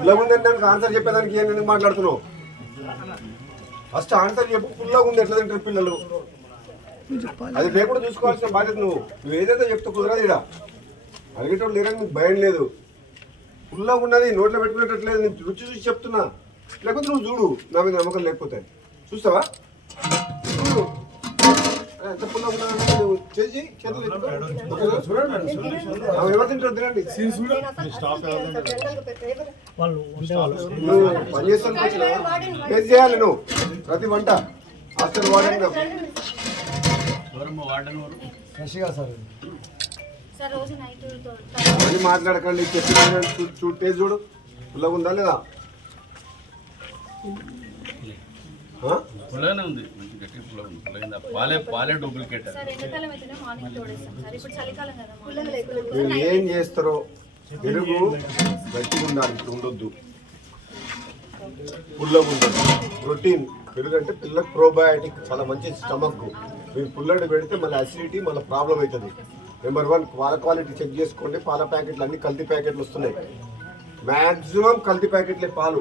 పుల్లగుందంటే answer చెప్పేదానికి ఏం మాట్లాడుతున్నావు? ఫస్ట్ ఆన్సర్ చెప్పు. పుల్లగా ఉంది ఎట్లా తింటారు పిల్లలు? అది లేకుండా చూసుకోవాల్సిన బాధ్యత నువ్వు ఏదైతే చెప్తే కుదరదు. ఇక్కడ అడిగేటోళ్ళు లేరని నీకు భయం లేదు. పుల్లగా ఉన్నది నోట్లో పెట్టుకునేటట్లేదు. నేను రుచి చూసి చెప్తున్నా. లేకపోతే నువ్వు చూడు, నా మీద నమ్మకం లేకపోతే చూస్తావా? చూడు ఎంత పుల్లగా ఉన్నదంటే నువ్వు చేసి చేతులు ఎవరు తింటారు తినండి. నువ్వు పని చేస్తాను వచ్చిన ఏం చేయాలి నువ్వు? ప్రతి వంట హాస్టల్ వాడని అని మాట్లాడకండి. చెప్పిన టేస్ట్ చూడు, పుల్లగా ఉందా లేదా? మీరు ఏం చేస్తారో పెరుగు గట్టిగా ఉండాలి, ఉండొద్దు. పుల్లగా ఉండదు. ప్రోటీన్ పెరుగు అంటే పిల్లలకు ప్రోబయాటిక్, చాలా మంచి స్టమక్. మీరు పుల్లడి పెడితే మళ్ళీ అసిడిటీ, మళ్ళీ ప్రాబ్లం అవుతుంది. నెంబర్ 1 పాల క్వాలిటీ చెక్ చేసుకోండి. పాల ప్యాకెట్లు అన్ని కల్తీ ప్యాకెట్లు వస్తున్నాయి. మ్యాక్సిమం కల్తీ ప్యాకెట్లే పాలు.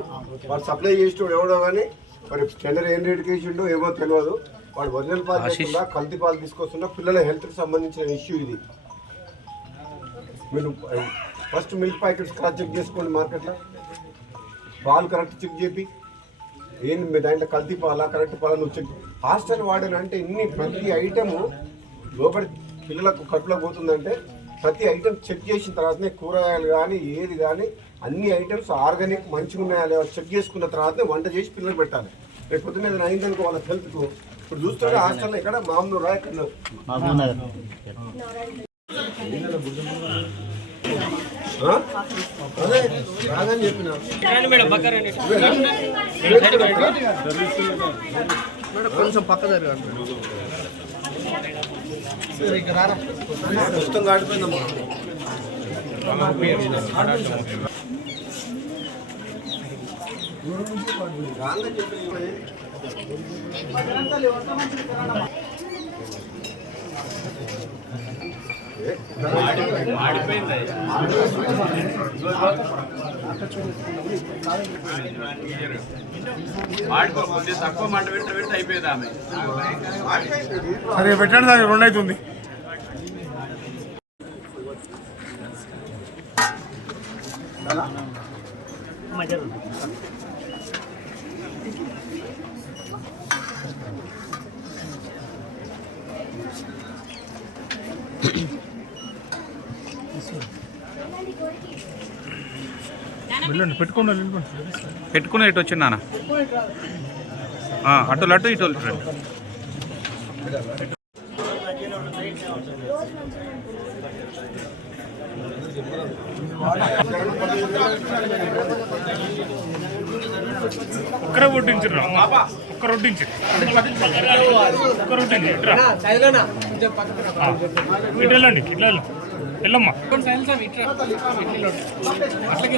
వాడు సప్లై చేసేవాడు ఎవడో కానీ మరి టెండర్ ఏం రేటుకి వేసిండో ఏమో తెలియదు. వాడు ఒరిజినల్ పాలు తీసుకుందా కల్తీ పాలు తీసుకొస్తున్నా. పిల్లల హెల్త్కి సంబంధించిన ఇష్యూ ఇది. మీరు first milk packets correct check చేసుకోండి. మార్కెట్లో పాలు కరెక్ట్ చెక్ చేపి ఏంటి దాంట్లో కల్తీ పాలా కరెక్ట్ పాలా నువ్వు చెక్. హాస్టల్ వాడని అంటే ఇన్ని ప్రతి ఐటము లోపలి పిల్లలకు కడుపులో పోతుందంటే ప్రతి ఐటమ్ చెక్ చేసిన తర్వాతనే కూరగాయలు కానీ ఏది కానీ అన్ని ఐటమ్స్ ఆర్గానిక్ మంచిగా ఉన్నాయా లేదా చెక్ చేసుకున్న తర్వాతనే వంట చేసి పిల్లలు పెట్టాలి. రేపు పొద్దున్న ఏదైనా అయిందనుకో వాళ్ళ హెల్త్కు. ఇప్పుడు చూస్తుంటే హాస్టల్లో ఇక్కడ మామూలు రా ఇక్కడ అదే రాదని చెప్పిన కొంచెం పక్క జరగండి. పుస్తకం కాడిపోయిందమ్మా. తక్కువ మంట పెడితే పెడితే అయిపోయింది ఆమె. సరే పెట్టండి సార్, 2 అవుతుంది. వెళ్ళండి పెట్టుకుని ఇటు వచ్చి నాన్న అటు లట్టు ఇటు రండి. ఒక్కరే వడ్డించరు, ఒక్క రొడ్డించి ఇటు వెళ్ళండి, ఇట్లా వెళ్ళమ్మా. అట్లకి